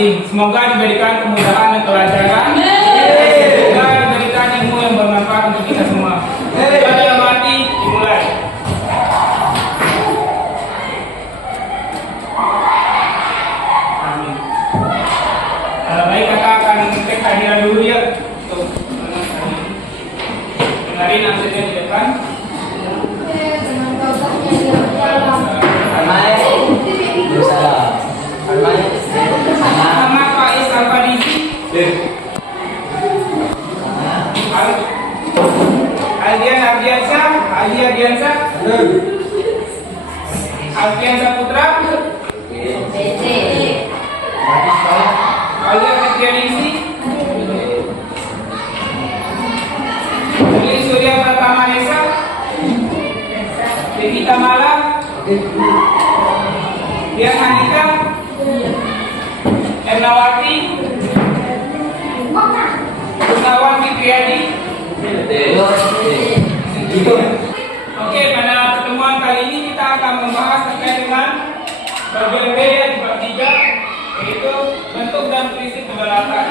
masing-masing. Semoga diberikan kemudahan dan kelancaran. Semoga diberikan ilmu yang bermanfaat untuk kita semua. Kita dalam hati dimulai. Amin. Baik, kakak akan cek hadiran dulu ya. Untuk dengarin absennya di depan. Nama Faiz Al-Fadizi. Aldian Ardiansyah. Alfiansyah Putra. Alia Fitrianingsi. Lili Surya Pratama Nesa. Devita Mala. Dian Handika. Ernawati. Gunawan Fitriadi. Oke, pada pertemuan kali ini kita akan membahas terkait dengan bagian B di bab 3, yaitu bentuk dan prinsip kedaulatan.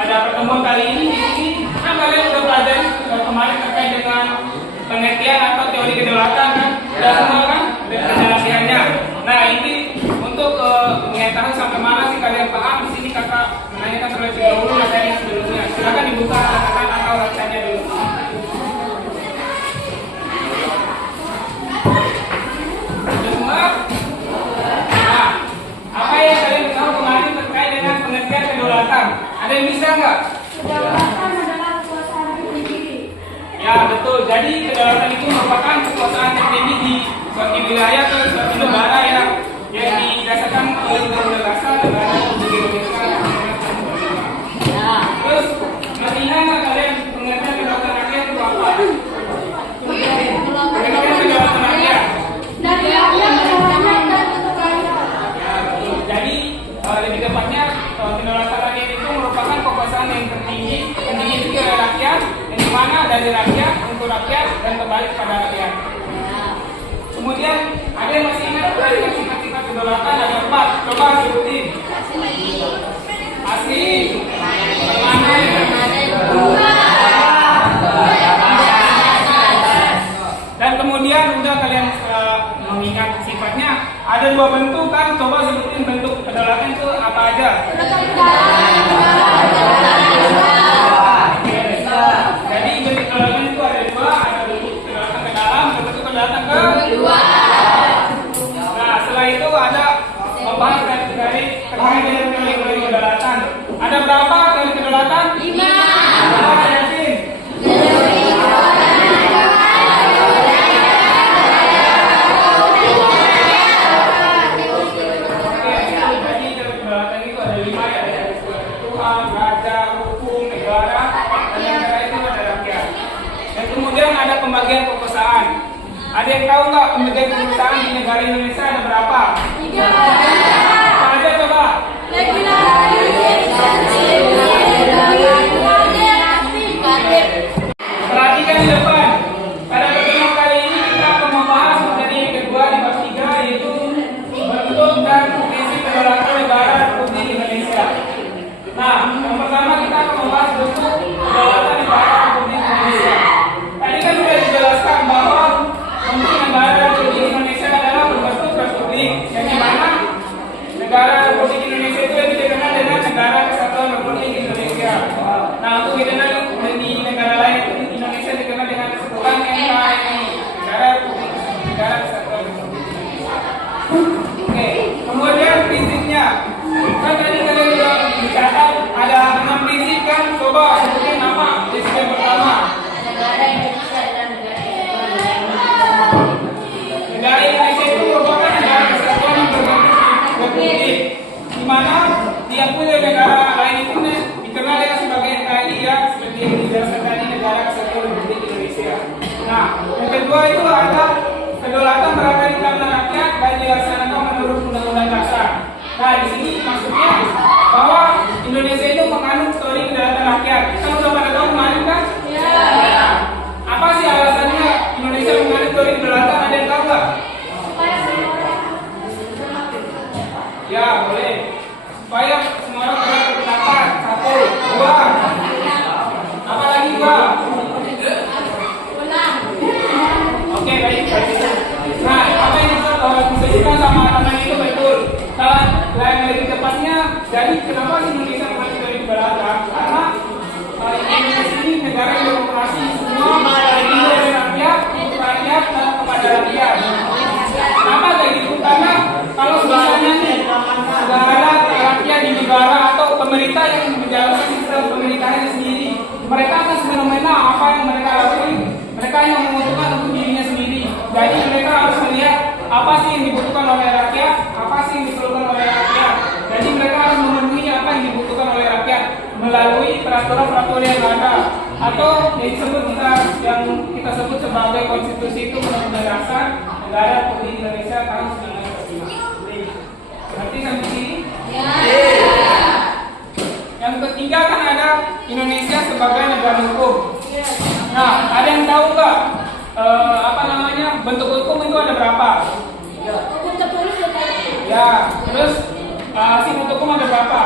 Pada pertemuan kali ini, di sini kan kalian sudah pelajari kemarin terkait dengan pengertian atau teori kedaulatan kan, sudah semua kan, dan penjelasannya. Nah, ini untuk mengetahui sampai mana sih kalian paham. Di sini kakak menanyakan terlebih dahulu materi sebelumnya. Silakan dibuka catatan atau rasanya dulu. Sudah semua? Nah, apa yang kalian tahu kemarin terkait dengan pengertian kedaulatan? Ada yang bisa nggak? Kedaulatan adalah kekuasaan tertinggi. Ya betul. Jadi kedaulatan itu merupakan kekuasaan tertinggi di suatu wilayah atau suatu negara yang didasarkan oleh undang-undang dasar negara Republik Indonesia. Terus masih ingat nggak kalian pengertian kedaulatan rakyat itu apa? Pengertian kedaulatan rakyat. Dari rakyat dan untuk rakyat. Ya betul. Jadi lebih tepatnya kedaulatan rakyat itu merupakan kekuasaan yang tertinggi dimiliki oleh rakyat, yang dimana dari rakyat untuk rakyat dan kembali kepada rakyat. Kemudian ada yang masih ingat dengan sifat-sifat kedaulatan ada 4. Coba sebutin. Asli, permanen, dan kemudian udah kalian mengingat sifatnya ada 2 bentuk kan. Coba sebutin bentuk kedaulatan itu apa aja. Jadi bentuk kedaulatan itu ada 2, ada bentuk kedaulatan ke dalam, bentuk kedaulatan ke luar. Nah, setelah itu ada membahas dari terkait dengan teori kedaulatan. Ada berapa teori kedaulatan? 5. Berapa yakin? Pembagian kekuasaan. Ada yang tahu nggak pembagian kekuasaan di negara Indonesia ada berapa? 3. Apa aja coba? Perhatikan di depan. Pada pertemuan kali ini kita akan membahas materi yang kedua di bab 3, yaitu bentuk dan prinsip kedaulatan negara Republik Indonesia. Nah, yang pertama kita akan membahas bentuk kedaulatan negara Republik Indonesia. Tadi kan sudah dijelaskan bahwa bentuk negara Republik Indonesia adalah berbentuk republik, yang dimana negara Republik Indonesia itu lebih dikenal dengan Negara Kesatuan Republik Indonesia. teori kedaulatan ada yang tahu nggak? Supaya semua orang Ya, boleh. Supaya semua orang berhak berpendapat. Satu, dua. Apa lagi dua? ulang. Oke, baik. Nah, apa yang disebutkan sama teman itu betul. Kalau lain lebih tepatnya, jadi kenapa sih Indonesia mengacu dari kedaulatan? Karena Indonesia ini negara yang demokrasi, semua terdiri dari rakyat, untuk rakyat dan kepada rakyat. Kenapa kayak gitu? Karena kalau misalnya nih nggak ada rakyat di negara atau pemerintah yang menjalankan sistem pemerintahannya sendiri, mereka akan semena-mena apa yang mereka lakukan. Mereka yang menguntungkan untuk dirinya sendiri. Jadi mereka harus melihat apa sih yang dibutuhkan oleh rakyat, apa sih yang diperlukan oleh rakyat. Jadi mereka harus memenuhi apa yang dibutuhkan oleh rakyat melalui peraturan-peraturan yang ada atau yang kita sebut sebagai konstitusi itu Undang-Undang Dasar Negara Republik Indonesia tahun 1945. Berarti sampai sini? Yang ketiga kan ada Indonesia sebagai negara hukum. Nah, ada yang tahu nggak bentuk hukum itu ada berapa? Hukum tertulis dan tertulis. Ya, terus sifat hukum ada berapa?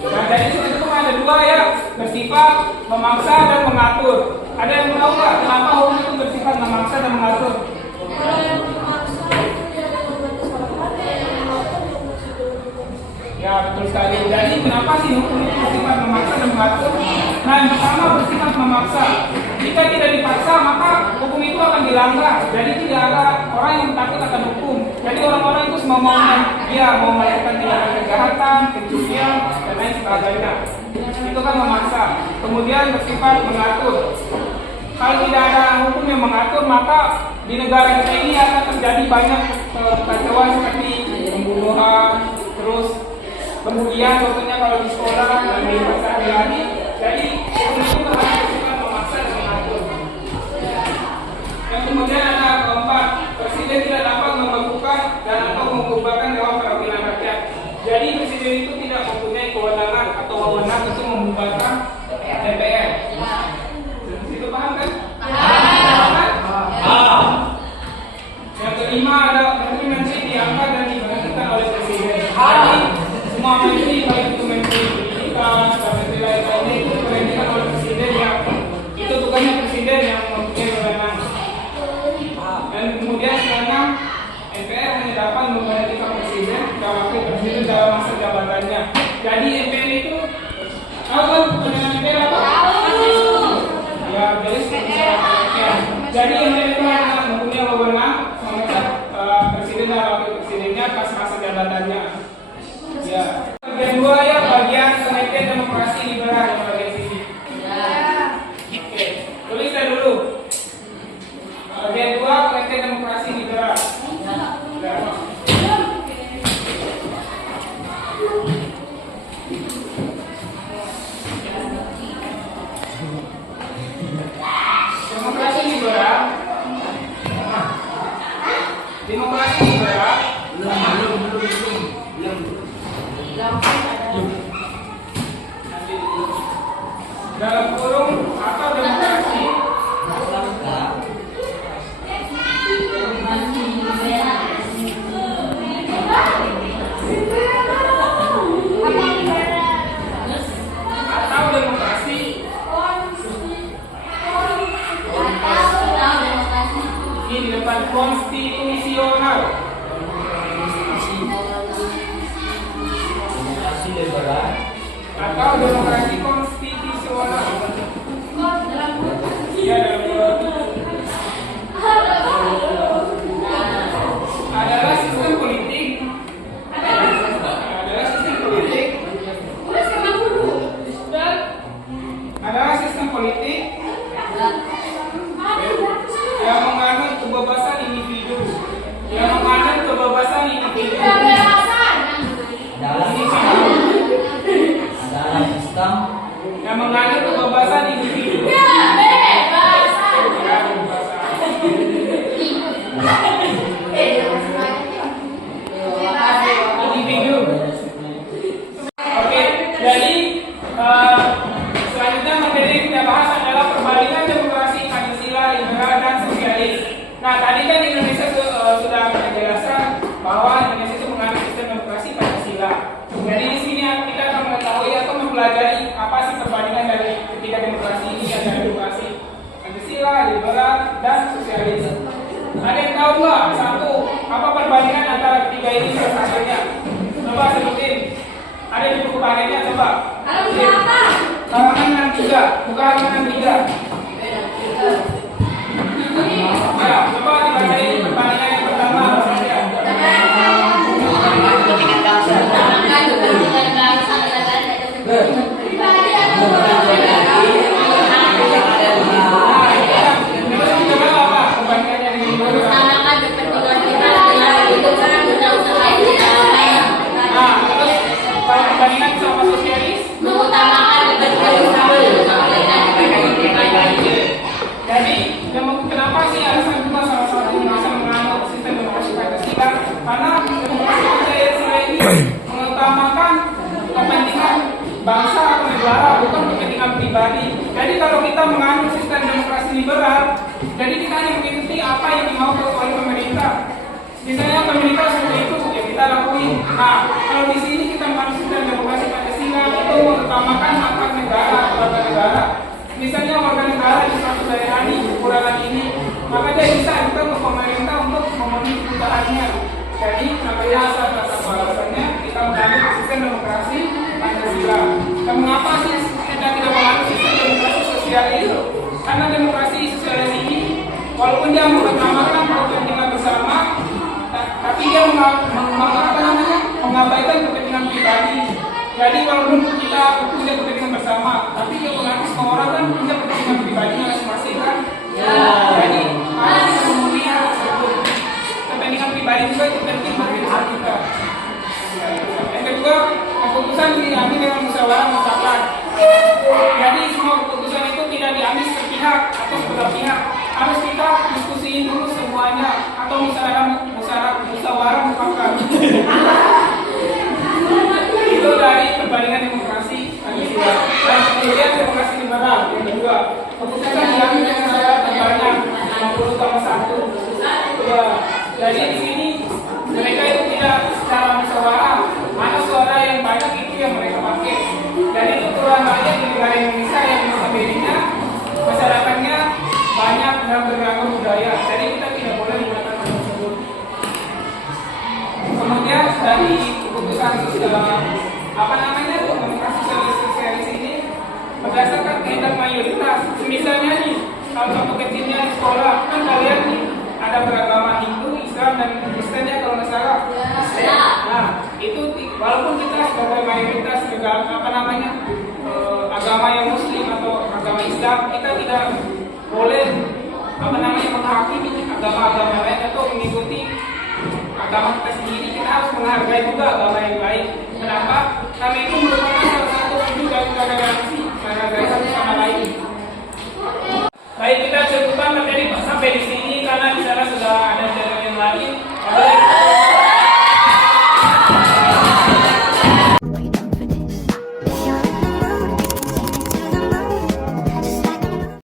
Nah, dari sifat hukum ada dua ya, bersifat memaksa dan mengatur. Ada yang tahu nggak kenapa hukum itu bersifat memaksa dan mengatur? Kalau yang memaksa itu dia ada membantu masyarakat, yang mengatur dia masih hukum. Ya, betul sekali. Jadi kenapa sih hukum itu bersifat memaksa dan mengatur? Nah, yang pertama bersifat memaksa. Jika tidak dipaksa, maka hukum itu akan dilanggar. Jadi tidak ada orang yang takut akan hukum. Jadi orang-orang itu semua mau melakukan tindakan kejahatan, pencurian, dan lain sebagainya. Itu kan memaksa. Kemudian bersifat mengatur. Kalau tidak ada hukum yang mengatur, maka di negara kita ini akan terjadi banyak kekacauan seperti pembunuhan, terus kemudian contohnya kalau di sekolah dan di pasar lagi. Jadi hukum itu harus bersifat memaksa dan mengatur. Yang kemudian ada keempat, presiden tidak dapat membekukan dan atau membubarkan dewan perwakilan rakyat. Jadi presiden itu tidak mempunyai kewenangan atau wewenang untuk membubarkan DPR. Itu paham kan? Paham kan? Yang kelima ada menteri diangkat dan diberhentikan oleh presiden. Jadi semua menteri baik itu menteri pendidikan, menteri lain-lainnya itu diberhentikan oleh presiden yang itu tugasnya presiden yang mempunyai wewenang. Dan kemudian keenam, MPR hanya dapat memberhentikan presiden dan wakil presiden dalam masa jabatannya. Jadi MPR itu tahu kan kewenangan MPR apa? Ya, jadi MPR itu hanya mempunyai wewenang memecat presiden dan wakil presidennya pas masa jabatannya. Ya. Bagian dua ya, bagian penelitian demokrasi liberal yang bagian sini. Oke, tulisnya dulu. Bagian dua penelitian demokrasi liberal. Ya. Demokrasi liberal. Demokrasi liberal. Dalam kurung atau demokrasi ini di depan konstitusional. Atau demokrasi konstitusional. Iya, adalah sistem politik. Adalah sistem politik yang menganut kebebasan individu. Yang menganut kebebasan dan sosialis. Ada yang tahu nggak satu apa perbandingan antara ketiga ini salah coba sebutin. Ada di buku panennya coba. Halaman 63, buka halaman 3. Ya, coba dibacain perbandingan yang pertama apa saja. Perbandingan sama sosialis jadi kenapa sih alasan kita salah satu menganut sistem demokrasi Pancasila? Karena demokrasi Pancasila ini mengutamakan kepentingan bangsa atau negara, bukan kepentingan pribadi. Jadi kalau kita menganut sistem demokrasi liberal, jadi kita hanya mengikuti apa yang dimau oleh pemerintah. Misalnya pemerintah seperti itu, ya kita lakuin. Nah, kalau di sini kita menganut sistem demokrasi Pancasila itu mengutamakan hak negara atau warga negara. Misalnya warga negara di suatu daerah ini kekurangan ini, maka dia bisa minta ke pemerintah untuk memenuhi kebutuhannya. Jadi namanya asal alasannya kita menganut sistem demokrasi Pancasila. Dan mengapa sih kita tidak menganut sistem demokrasi sosialis? Karena demokrasi sosialis ini walaupun dia mengutamakan kepentingan bersama, tapi dia mengabaikan kepentingan pribadi. Jadi walaupun kita punya kepentingan bersama, tapi dia mengaku semua orang kan punya kepentingan pribadinya masing-masing kan. Jadi harus memenuhi hal tersebut. Kepentingan pribadi juga itu penting bagi kita. Yang kedua, keputusan diambil dengan musyawarah mufakat. Jadi semua keputusan itu tidak diambil sepihak atau sebelah pihak. Harus kita diskusiin dulu semuanya atau musyawarah mufakat. Itu dari perbandingan demokrasi Pancasila. Dan kemudian demokrasi liberal yang kedua, keputusan diambil dengan suara terbanyak 50,1. Ya, jadi di sini mereka itu tidak secara musyawarah, mana suara yang banyak itu yang mereka pakai. Dan itu turun aja di negara Indonesia yang notabene masyarakatnya banyak dan beragam budaya. Jadi kita tidak boleh menggunakan hal tersebut. Kemudian dari keputusan demokrasi sosialis ini berdasarkan kehendak mayoritas. Misalnya nih, kalau satu kecilnya di sekolah kan kalian nih ada beragama Hindu, Islam dan Kristen ya kalau nggak salah. Nah itu walaupun kita sebagai mayoritas agama yang Muslim atau agama Islam, kita tidak boleh menghakimi agama-agama lain atau mengikuti agama kita sendiri. Kita harus menghargai juga agama yang lain. Kenapa? Karena itu merupakan salah satu wujud dari toleransi, menghargai satu sama lain. Baik, kita cukupkan materi sampai di sini karena di sana